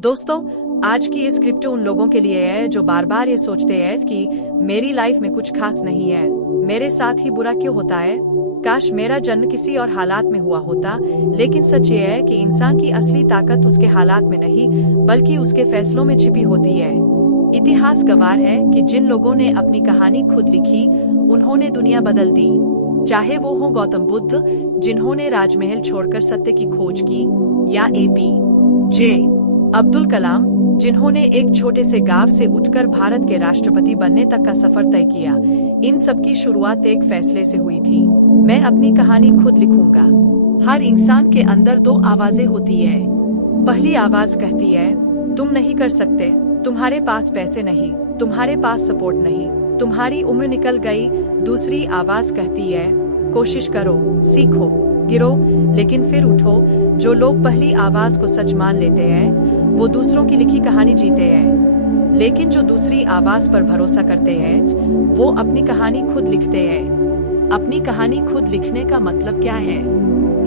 दोस्तों, आज की ये स्क्रिप्ट उन लोगों के लिए है जो बार बार ये सोचते हैं कि मेरी लाइफ में कुछ खास नहीं है, मेरे साथ ही बुरा क्यों होता है, काश मेरा जन्म किसी और हालात में हुआ होता। लेकिन सच ये है कि इंसान की असली ताकत उसके हालात में नहीं बल्कि उसके फैसलों में छिपी होती है। इतिहास गवाह है कि जिन लोगों ने अपनी कहानी खुद लिखी उन्होंने दुनिया बदल दी। चाहे वो हो गौतम बुद्ध, जिन्होंने राजमहल छोड़कर सत्य की खोज की, या APJ अब्दुल कलाम, जिन्होंने एक छोटे से गांव से उठकर भारत के राष्ट्रपति बनने तक का सफर तय किया। इन सब की शुरुआत एक फैसले से हुई थी, मैं अपनी कहानी खुद लिखूंगा। हर इंसान के अंदर दो आवाजें होती है। पहली आवाज कहती है तुम नहीं कर सकते, तुम्हारे पास पैसे नहीं, तुम्हारे पास सपोर्ट नहीं, तुम्हारी उम्र निकल गई। दूसरी आवाज कहती है कोशिश करो, सीखो, गिरो लेकिन फिर उठो। जो लोग पहली आवाज को सच मान लेते हैं वो दूसरों की लिखी कहानी जीते हैं, लेकिन जो दूसरी आवाज पर भरोसा करते हैं वो अपनी कहानी खुद लिखते हैं। अपनी कहानी खुद लिखने का मतलब क्या है?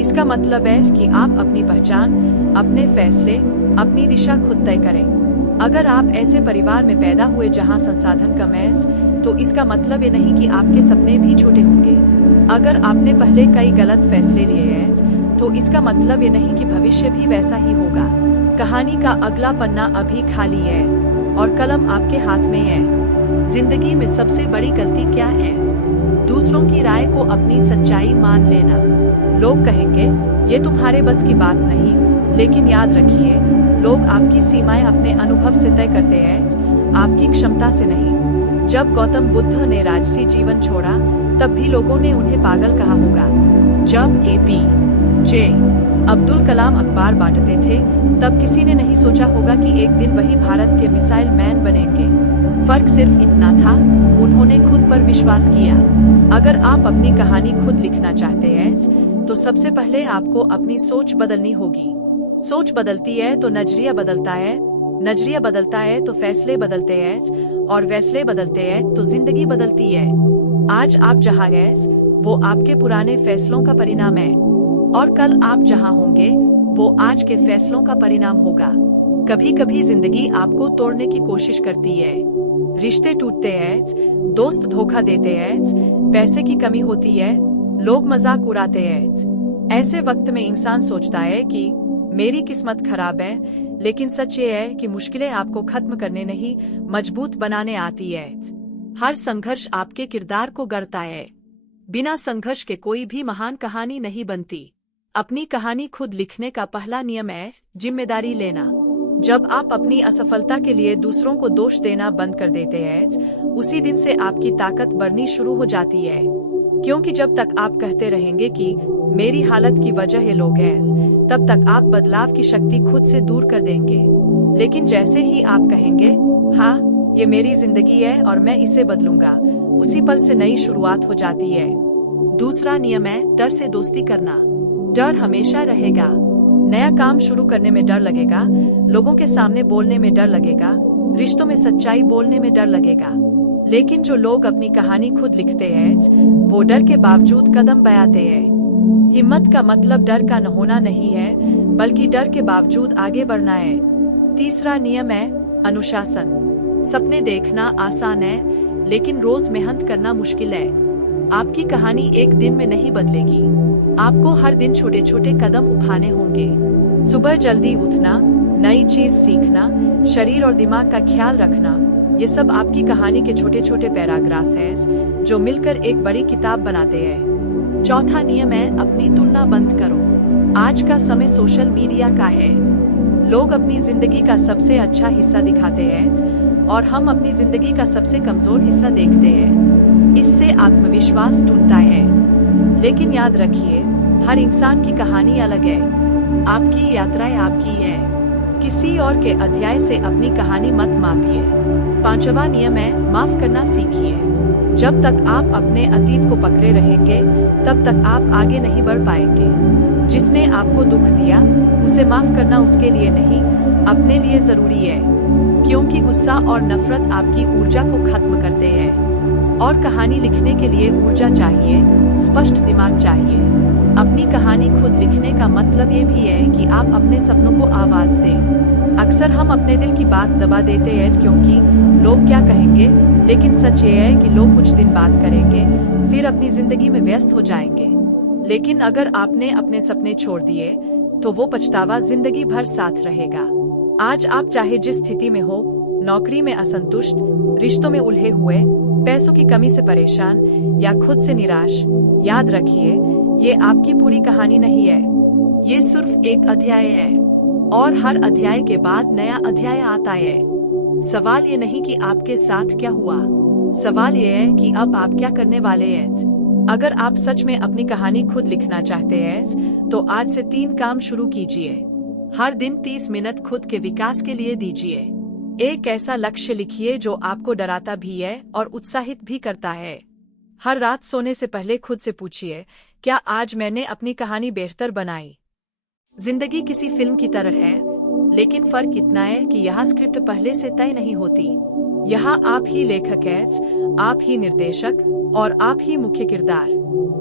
इसका मतलब है कि आप अपनी पहचान, अपने फैसले, अपनी दिशा खुद तय करें। अगर आप ऐसे परिवार में पैदा हुए जहां संसाधन कम है तो इसका मतलब ये नहीं कि आपके सपने भी छोटे होंगे। अगर आपने पहले कई गलत फैसले लिए हैं तो इसका मतलब ये नहीं कि भविष्य भी वैसा ही होगा। कहानी का अगला पन्ना अभी खाली है और कलम आपके हाथ में है। जिंदगी में सबसे बड़ी गलती क्या है? दूसरों की राय को अपनी सच्चाई मान लेना। लोग कहेंगे ये तुम्हारे बस की बात नहीं, लेकिन याद रखिए लोग आपकी सीमाएं अपने अनुभव से तय करते हैं, आपकी क्षमता से नहीं। जब गौतम बुद्ध ने राजसी जीवन छोड़ा तब भी लोगों ने उन्हें पागल कहा होगा। जब APJ अब्दुल कलाम अखबार बांटते थे तब किसी ने नहीं सोचा होगा कि एक दिन वही भारत के मिसाइल मैन बनेंगे। फर्क सिर्फ इतना था, उन्होंने खुद पर विश्वास किया। अगर आप अपनी कहानी खुद लिखना चाहते हैं तो सबसे पहले आपको अपनी सोच बदलनी होगी। सोच बदलती है तो नजरिया बदलता है, नजरिया बदलता है तो फैसले बदलते हैं, और फैसले बदलते हैं तो जिंदगी बदलती है। आज आप जहाँ गए वो आपके पुराने फैसलों का परिणाम है, और कल आप जहाँ होंगे वो आज के फैसलों का परिणाम होगा। कभी कभी जिंदगी आपको तोड़ने की कोशिश करती है, रिश्ते टूटते हैं, दोस्त धोखा देते हैं, पैसे की कमी होती है, लोग मजाक उड़ाते हैं। ऐसे वक्त में इंसान सोचता है कि मेरी किस्मत खराब है, लेकिन सच ये है कि मुश्किलें आपको खत्म करने नहीं मजबूत बनाने आती है। हर संघर्ष आपके किरदार को गढ़ता है। बिना संघर्ष के कोई भी महान कहानी नहीं बनती। अपनी कहानी खुद लिखने का पहला नियम है जिम्मेदारी लेना। जब आप अपनी असफलता के लिए दूसरों को दोष देना बंद कर देते हैं, उसी दिन से आपकी ताकत बढ़नी शुरू हो जाती है। क्योंकि जब तक आप कहते रहेंगे कि मेरी हालत की वजह ये लोग हैं, तब तक आप बदलाव की शक्ति खुद से दूर कर देंगे। लेकिन जैसे ही आप कहेंगे हाँ ये मेरी जिंदगी है और मैं इसे बदलूंगा, उसी पल से नई शुरुआत हो जाती है। दूसरा नियम है डर से दोस्ती करना। डर हमेशा रहेगा। नया काम शुरू करने में डर लगेगा, लोगों के सामने बोलने में डर लगेगा, रिश्तों में सच्चाई बोलने में डर लगेगा। लेकिन जो लोग अपनी कहानी खुद लिखते हैं वो डर के बावजूद कदम बढ़ाते हैं। हिम्मत का मतलब डर का न होना नहीं है, बल्कि डर के बावजूद आगे बढ़ना है। तीसरा नियम है अनुशासन। सपने देखना आसान है, लेकिन रोज मेहनत करना मुश्किल है। आपकी कहानी एक दिन में नहीं बदलेगी। आपको हर दिन छोटे छोटे कदम उठाने होंगे। सुबह जल्दी उठना, नई चीज सीखना, शरीर और दिमाग का ख्याल रखना, ये सब आपकी कहानी के छोटे छोटे पैराग्राफ हैं जो मिलकर एक बड़ी किताब बनाते हैं। चौथा नियम है अपनी तुलना बंद करो। आज का समय सोशल मीडिया का है। लोग अपनी जिंदगी का सबसे अच्छा हिस्सा दिखाते हैं और हम अपनी जिंदगी का सबसे कमजोर हिस्सा देखते हैं। इससे आत्मविश्वास टूटता है। लेकिन याद रखिए हर इंसान की कहानी अलग है। आपकी यात्राएं आपकी है। किसी और के अध्याय से अपनी कहानी मत मापिए। पांचवा नियम है माफ करना सीखिए। जब तक आप अपने अतीत को पकड़े रहेंगे तब तक आप आगे नहीं बढ़ पाएंगे। जिसने आपको दुख दिया उसे माफ करना उसके लिए नहीं अपने लिए जरूरी है, क्योंकि गुस्सा और नफरत आपकी ऊर्जा को खत्म करते हैं। और कहानी लिखने के लिए ऊर्जा चाहिए, स्पष्ट दिमाग चाहिए। अपनी कहानी खुद लिखने का मतलब ये भी है कि आप अपने सपनों को आवाज दें। अक्सर हम अपने दिल की बात दबा देते हैं क्योंकि लोग क्या कहेंगे, लेकिन सच ये है कि लोग कुछ दिन बात करेंगे, फिर अपनी जिंदगी में व्यस्त हो जाएंगे। लेकिन अगर आपने अपने सपने छोड़ दिए तो वो पछतावा जिंदगी भर साथ रहेगा। आज आप चाहे जिस स्थिति में हो, नौकरी में असंतुष्ट, रिश्तों में उलझे हुए, पैसों की कमी से परेशान या खुद से निराश, याद रखिए ये आपकी पूरी कहानी नहीं है। ये सिर्फ एक अध्याय है और हर अध्याय के बाद नया अध्याय आता है। सवाल ये नहीं कि आपके साथ क्या हुआ, सवाल ये है कि अब आप क्या करने वाले हैं। अगर आप सच में अपनी कहानी खुद लिखना चाहते हैं तो आज से 3 काम शुरू कीजिए। हर दिन 30 मिनट खुद के विकास के लिए दीजिए। एक ऐसा लक्ष्य लिखिए जो आपको डराता भी है और उत्साहित भी करता है। हर रात सोने से पहले खुद से पूछिए, क्या आज मैंने अपनी कहानी बेहतर बनाई। जिंदगी किसी फिल्म की तरह है, लेकिन फर्क इतना है कि यहाँ स्क्रिप्ट पहले से तय नहीं होती। यहाँ आप ही लेखक हैं, आप ही निर्देशक और आप ही मुख्य किरदार।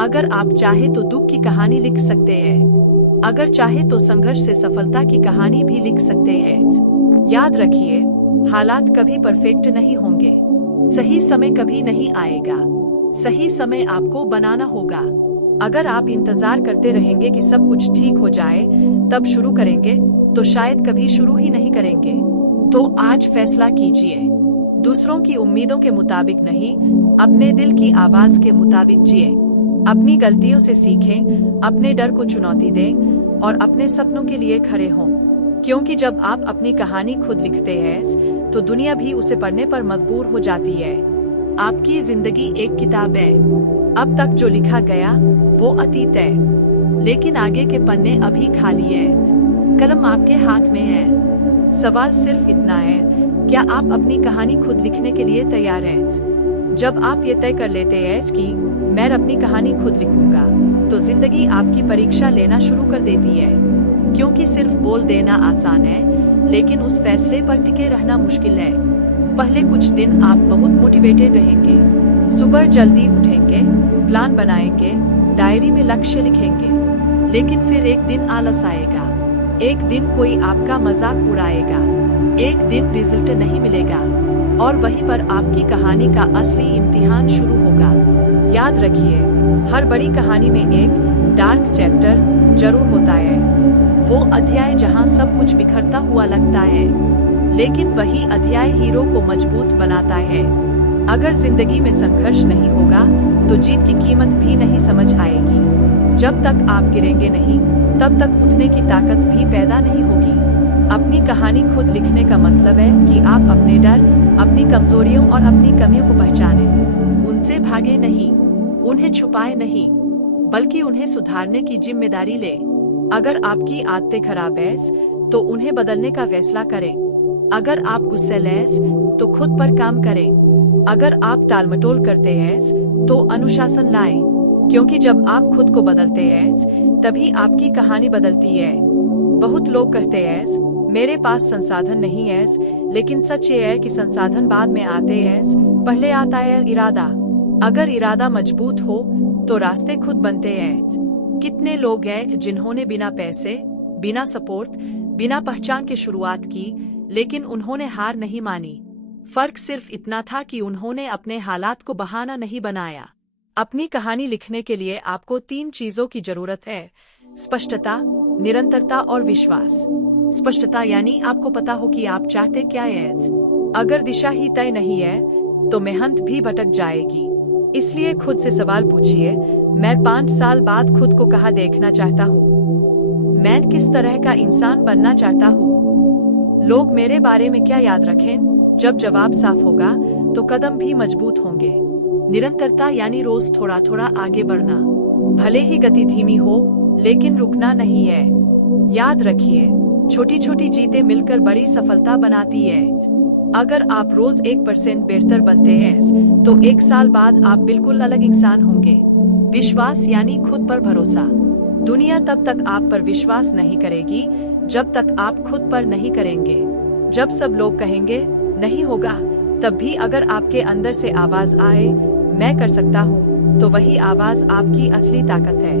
अगर आप चाहे तो दुख की कहानी लिख सकते हैं, अगर चाहे तो संघर्ष से सफलता की कहानी भी लिख सकते हैं। याद रखिए, हालात कभी परफेक्ट नहीं होंगे, सही समय कभी नहीं आएगा, सही समय आपको बनाना होगा। अगर आप इंतजार करते रहेंगे कि सब कुछ ठीक हो जाए तब शुरू करेंगे तो शायद कभी शुरू ही नहीं करेंगे। तो आज फैसला कीजिए, दूसरों की उम्मीदों के मुताबिक नहीं, अपने दिल की आवाज के मुताबिक जिए। अपनी गलतियों से सीखें, अपने डर को चुनौती दें और अपने सपनों के लिए खड़े हों। क्योंकि जब आप अपनी कहानी खुद लिखते हैं तो दुनिया भी उसे पढ़ने पर मजबूर हो जाती है। आपकी जिंदगी एक किताब है, अब तक जो लिखा गया वो अतीत है, लेकिन आगे के पन्ने अभी खाली है। कलम आपके हाथ में है। सवाल सिर्फ इतना है, क्या आप अपनी कहानी खुद लिखने के लिए तैयार हैं? जब आप ये तय कर लेते हैं कि मैं अपनी कहानी खुद लिखूंगा, तो जिंदगी आपकी परीक्षा लेना शुरू कर देती है। क्योंकि सिर्फ बोल देना आसान है, लेकिन उस फैसले पर टिके रहना मुश्किल है। पहले कुछ दिन आप बहुत मोटिवेटेड रहेंगे, सुबह जल्दी उठेंगे, प्लान बनाएंगे, डायरी में लक्ष्य लिखेंगे। लेकिन फिर एक दिन आलस आएगा, एक दिन कोई आपका मजाक उड़ाएगा, एक दिन रिजल्ट नहीं मिलेगा और वहीं पर आपकी कहानी का असली इम्तिहान शुरू होगा। याद रखिए, हर बड़ी कहानी में एक डार्क चैप्टर जरूर होता है। वो अध्याय जहां सब कुछ बिखरता हुआ लगता है, लेकिन वही अध्याय हीरो को मजबूत बनाता है। अगर जिंदगी में संघर्ष नहीं होगा तो जीत की कीमत भी नहीं समझ आएगी। जब तक आप गिरेंगे नहीं, तब तक उठने की ताकत भी पैदा नहीं होगी। अपनी कहानी खुद लिखने का मतलब है कि आप अपने डर, अपनी कमजोरियों और अपनी कमियों को पहचानें। उनसे भागे नहीं, उन्हें छुपाए नहीं, बल्कि उन्हें सुधारने की जिम्मेदारी ले। अगर आपकी आदतें खराब है तो उन्हें बदलने का फैसला करें। अगर आप गुस्सैल हैं तो खुद पर काम करें। अगर आप टालमटोल करते हैं तो अनुशासन लाएं। क्योंकि जब आप खुद को बदलते हैं तभी आपकी कहानी बदलती है। बहुत लोग कहते हैं मेरे पास संसाधन नहीं है, लेकिन सच ये है कि संसाधन बाद में आते हैं, पहले आता है इरादा। अगर इरादा मजबूत हो तो रास्ते खुद बनते हैं। कितने लोग हैं जिन्होंने बिना पैसे, बिना सपोर्ट, बिना पहचान के शुरुआत की, लेकिन उन्होंने हार नहीं मानी। फर्क सिर्फ इतना था कि उन्होंने अपने हालात को बहाना नहीं बनाया। अपनी कहानी लिखने के लिए आपको 3 चीजों की जरूरत है: स्पष्टता, निरंतरता और विश्वास। स्पष्टता यानी आपको पता हो कि आप चाहते क्या है। अगर दिशा ही तय नहीं है तो मेहनत भी भटक जाएगी। इसलिए खुद से सवाल पूछिए, मैं 5 साल बाद खुद को कहाँ देखना चाहता हूँ? मैं किस तरह का इंसान बनना चाहता हूँ? लोग मेरे बारे में क्या याद रखें? जब जवाब साफ होगा तो कदम भी मजबूत होंगे। निरंतरता यानी रोज थोड़ा थोड़ा आगे बढ़ना, भले ही गति धीमी हो, लेकिन रुकना नहीं है। याद रखिए, छोटी छोटी जीतें मिलकर बड़ी सफलता बनाती है। अगर आप रोज 1% बेहतर बनते हैं तो 1 साल बाद आप बिल्कुल अलग इंसान होंगे। विश्वास यानी खुद पर भरोसा। दुनिया तब तक आप पर विश्वास नहीं करेगी जब तक आप खुद पर नहीं करेंगे। जब सब लोग कहेंगे नहीं होगा, तब भी अगर आपके अंदर से आवाज आए मैं कर सकता हूँ, तो वही आवाज आपकी असली ताकत है।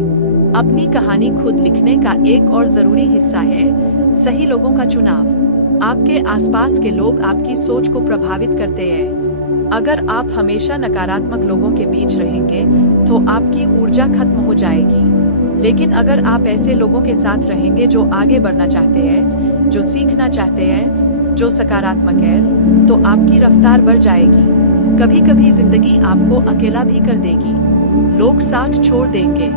अपनी कहानी खुद लिखने का एक और जरूरी हिस्सा है सही लोगों का चुनाव। आपके आसपास के लोग आपकी सोच को प्रभावित करते हैं। अगर आप हमेशा नकारात्मक लोगों के बीच रहेंगे तो आपकी ऊर्जा खत्म हो जाएगी। लेकिन अगर आप ऐसे लोगों के साथ रहेंगे जो आगे बढ़ना चाहते हैं, जो सीखना चाहते हैं, जो सकारात्मक है, तो आपकी रफ्तार बढ़ जाएगी। कभी कभी जिंदगी आपको अकेला भी कर देगी। लोग साथ छोड़ देंगे,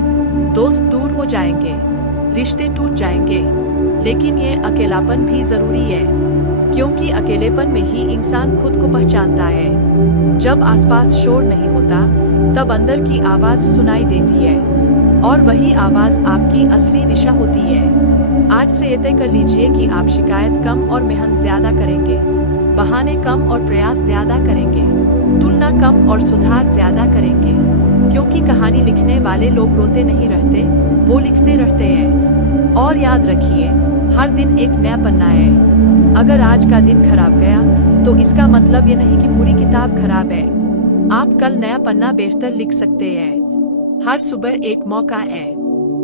दोस्त दूर हो जाएंगे, रिश्ते टूट जाएंगे, लेकिन ये अकेलापन भी जरूरी है, क्योंकि अकेलेपन में ही इंसान खुद को पहचानता है। जब आसपास शोर नहीं होता, तब अंदर की आवाज सुनाई देती है, और वही आवाज आपकी असली दिशा होती है। आज से ये तय कर लीजिए कि आप शिकायत कम और मेहनत ज्यादा करेंगे, बहाने कम और प्रयास ज्यादा करेंगे, तुलना कम और सुधार ज्यादा करेंगे, क्योंकि कहानी लिखने वाले लोग रोते नहीं रहते, वो लिखते रहते हैं। और याद रखिए, हर दिन एक नया पन्ना है। अगर आज का दिन खराब गया तो इसका मतलब ये नहीं कि पूरी किताब खराब है। आप कल नया पन्ना बेहतर लिख सकते हैं। हर सुबह एक मौका है,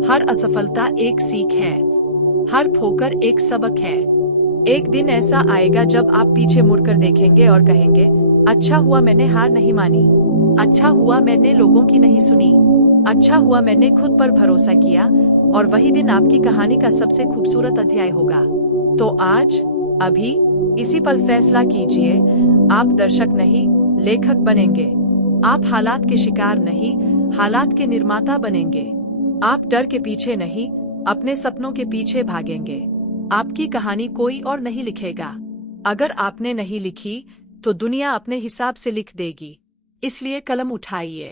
हर असफलता एक सीख है, हर ठोकर एक सबक है। एक दिन ऐसा आएगा जब आप पीछे मुड़कर देखेंगे और कहेंगे, अच्छा हुआ मैंने हार नहीं मानी, अच्छा हुआ मैंने लोगों की नहीं सुनी, अच्छा हुआ मैंने खुद पर भरोसा किया। और वही दिन आपकी कहानी का सबसे खूबसूरत अध्याय होगा। तो आज, अभी, इसी पल फैसला कीजिए, आप दर्शक नहीं, लेखक बनेंगे। आप हालात के शिकार नहीं, हालात के निर्माता बनेंगे। आप डर के पीछे नहीं, अपने सपनों के पीछे भागेंगे। आपकी कहानी कोई और नहीं लिखेगा। अगर आपने नहीं लिखी तो दुनिया अपने हिसाब से लिख देगी। इसलिए कलम उठाइए,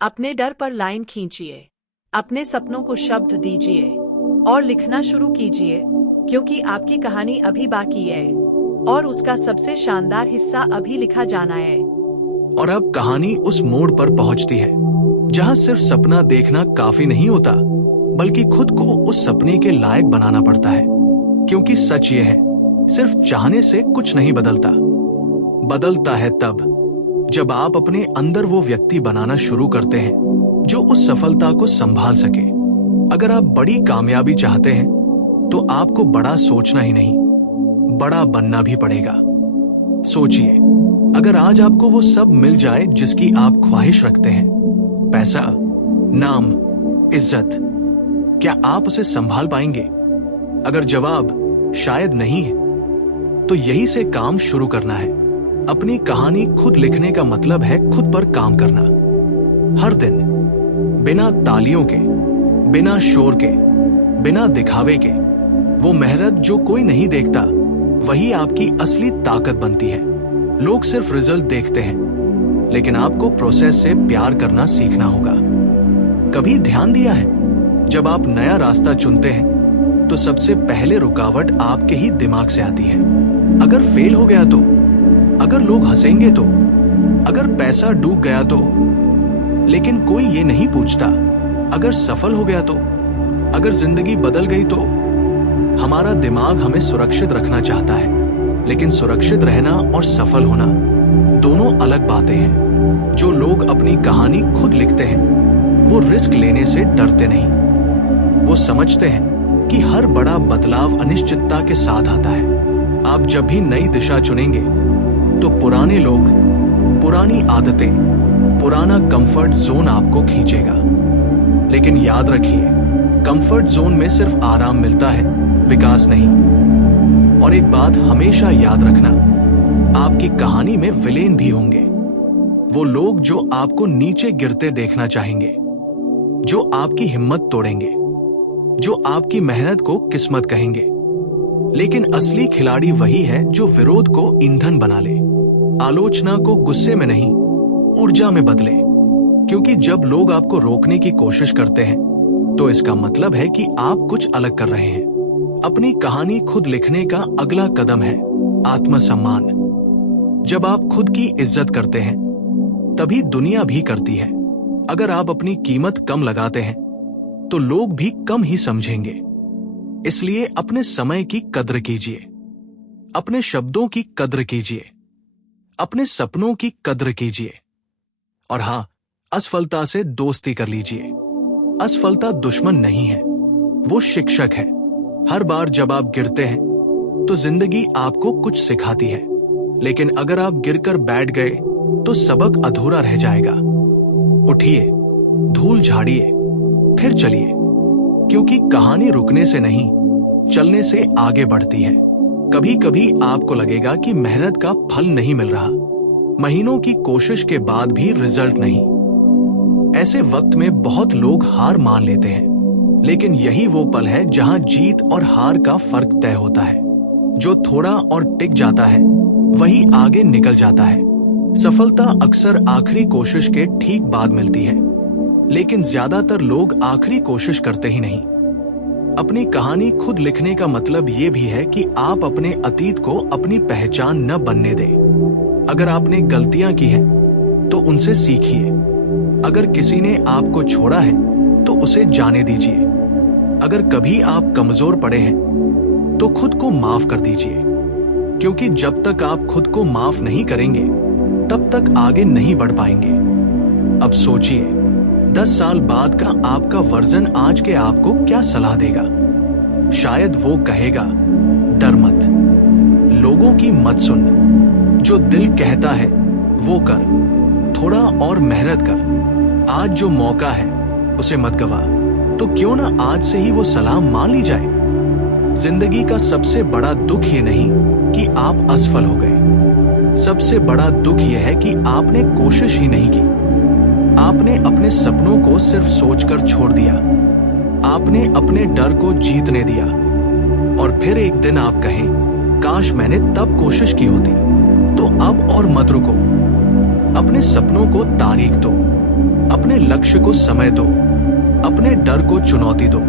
अपने डर पर लाइन खींचिए, अपने सपनों को शब्द दीजिए और लिखना शुरू कीजिए, क्योंकि आपकी कहानी अभी बाकी है और उसका सबसे शानदार हिस्सा अभी लिखा जाना है। और अब कहानी उस मोड़ पर पहुंचती है जहां सिर्फ सपना देखना काफी नहीं होता, बल्कि खुद को उस सपने के लायक बनाना पड़ता है। क्योंकि सच ये है, सिर्फ चाहने से कुछ नहीं बदलता। बदलता है तब जब आप अपने अंदर वो व्यक्ति बनाना शुरू करते हैं जो उस सफलता को संभाल सके। अगर आप बड़ी कामयाबी चाहते हैं तो आपको बड़ा सोचना ही नहीं, बड़ा बनना भी पड़ेगा। सोचिए, अगर आज आपको वो सब मिल जाए जिसकी आप ख्वाहिश रखते हैं, पैसा, नाम, इज्जत, क्या आप उसे संभाल पाएंगे? अगर जवाब शायद नहीं है, तो यही से काम शुरू करना है। अपनी कहानी खुद लिखने का मतलब है खुद पर काम करना। हर दिन, बिना तालियों के, बिना शोर के, बिना दिखावे के, वो मेहनत जो कोई नहीं देखता, वही आपकी असली ताकत बनती है। लोग सिर्फ रिजल्ट देखते हैं, लेकिन आपको प्रोसेस से प्यार करना सीखना होगा। कभी ध्यान दिया है, जब आप नया रास्ता चुनते हैं तो सबसे पहले रुकावट आपके ही दिमाग से आती है। अगर फेल हो गया तो, अगर लोग हंसेंगे तो, अगर पैसा डूब गया तो, लेकिन कोई ये नहीं पूछता अगर सफल हो गया तो, अगर जिंदगी बदल गई तो। हमारा दिमाग हमें सुरक्षित रखना चाहता है, लेकिन सुरक्षित रहना और सफल होना दोनों अलग बातें हैं। जो लोग अपनी कहानी खुद लिखते हैं वो रिस्क लेने से डरते नहीं। वो समझते हैं कि हर बड़ा बदलाव अनिश्चितता के साथ आता है। आप जब भी नई दिशा चुनेंगे तो पुराने लोग, पुरानी आदतें, पुराना कंफर्ट जोन आपको खींचेगा। लेकिन याद रखिए, कंफर्ट जोन में सिर्फ आराम मिलता है, विकास नहीं। और एक बात हमेशा याद रखना, आपकी कहानी में विलेन भी होंगे। वो लोग जो आपको नीचे गिरते देखना चाहेंगे, जो आपकी हिम्मत तोड़ेंगे, जो आपकी मेहनत को किस्मत कहेंगे। लेकिन असली खिलाड़ी वही है जो विरोध को ईंधन बना ले, आलोचना को गुस्से में नहीं, ऊर्जा में बदले। क्योंकि जब लोग आपको रोकने की कोशिश करते हैं तो इसका मतलब है कि आप कुछ अलग कर रहे हैं। अपनी कहानी खुद लिखने का अगला कदम है आत्मसम्मान। जब आप खुद की इज्जत करते हैं तभी दुनिया भी करती है। अगर आप अपनी कीमत कम लगाते हैं तो लोग भी कम ही समझेंगे। इसलिए अपने समय की कद्र कीजिए, अपने शब्दों की कद्र कीजिए, अपने सपनों की कद्र कीजिए। और हां, असफलता से दोस्ती कर लीजिए। असफलता दुश्मन नहीं है, वो शिक्षक है। हर बार जब आप गिरते हैं तो जिंदगी आपको कुछ सिखाती है, लेकिन अगर आप गिरकर बैठ गए तो सबक अधूरा रह जाएगा। उठिए, धूल झाड़िए, फिर चलिए, क्योंकि कहानी रुकने से नहीं, चलने से आगे बढ़ती है। कभी कभी आपको लगेगा कि मेहनत का फल नहीं मिल रहा, महीनों की कोशिश के बाद भी रिजल्ट नहीं। ऐसे वक्त में बहुत लोग हार मान लेते हैं, लेकिन यही वो पल है जहां जीत और हार का फर्क तय होता है। जो थोड़ा और टिक जाता है वही आगे निकल जाता है। सफलता अक्सर आखिरी कोशिश के ठीक बाद मिलती है, लेकिन ज्यादातर लोग आखिरी कोशिश करते ही नहीं। अपनी कहानी खुद लिखने का मतलब ये भी है कि आप अपने अतीत को अपनी पहचान न बनने दें। अगर आपने गलतियां की हैं, तो उनसे सीखिए। अगर किसी ने आपको छोड़ा है तो उसे जाने दीजिए। अगर कभी आप कमजोर पड़े हैं तो खुद को माफ कर दीजिए, क्योंकि जब तक आप खुद को माफ नहीं करेंगे तब तक आगे नहीं बढ़ पाएंगे। अब सोचिए, 10 साल बाद का आपका वर्जन आज के आपको क्या सलाह देगा? शायद वो कहेगा, डर मत, लोगों की मत सुन, जो दिल कहता है वो कर, थोड़ा और मेहनत कर, आज जो मौका है उसे मत गवा। तो क्यों ना आज से ही वो सलाह मान ली जाए। जिंदगी का सबसे बड़ा दुख ये नहीं कि आप असफल हो गए, सबसे बड़ा दुख यह है कि आपने कोशिश ही नहीं की। आपने अपने सपनों को सिर्फ सोचकर छोड़ दिया, आपने अपने डर को जीतने दिया, और फिर एक दिन आप कहें, काश मैंने तब कोशिश की होती। तो अब और मत रुको, अपने सपनों को तारीख दो, अपने लक्ष्य को समय दो, अपने डर को चुनौती दो,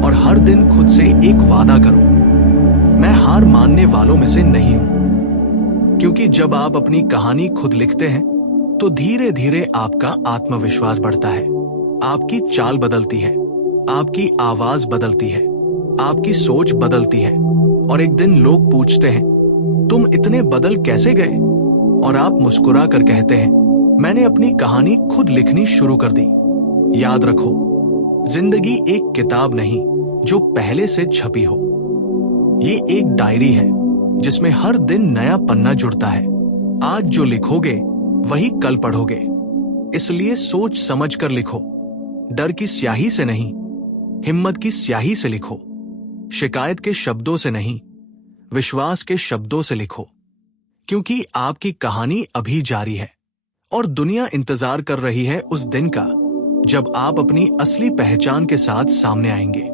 और हर दिन खुद से एक वादा करो, मैं हार मानने वालों में से नहीं हूं। क्योंकि जब आप अपनी कहानी खुद लिखते हैं तो धीरे धीरे आपका आत्मविश्वास बढ़ता है, आपकी चाल बदलती है, आपकी आवाज बदलती है, आपकी सोच बदलती है, और एक दिन लोग पूछते हैं, तुम इतने बदल कैसे गए? और आप मुस्कुरा कर कहते हैं, मैंने अपनी कहानी खुद लिखनी शुरू कर दी। याद रखो, जिंदगी एक किताब नहीं जो पहले से छपी हो, ये एक डायरी है जिसमें हर दिन नया पन्ना जुड़ता है। आज जो लिखोगे वही कल पढ़ोगे, इसलिए सोच समझ कर लिखो। डर की स्याही से नहीं, हिम्मत की स्याही से लिखो। शिकायत के शब्दों से नहीं, विश्वास के शब्दों से लिखो, क्योंकि आपकी कहानी अभी जारी है और दुनिया इंतजार कर रही है उस दिन का जब आप अपनी असली पहचान के साथ सामने आएंगे।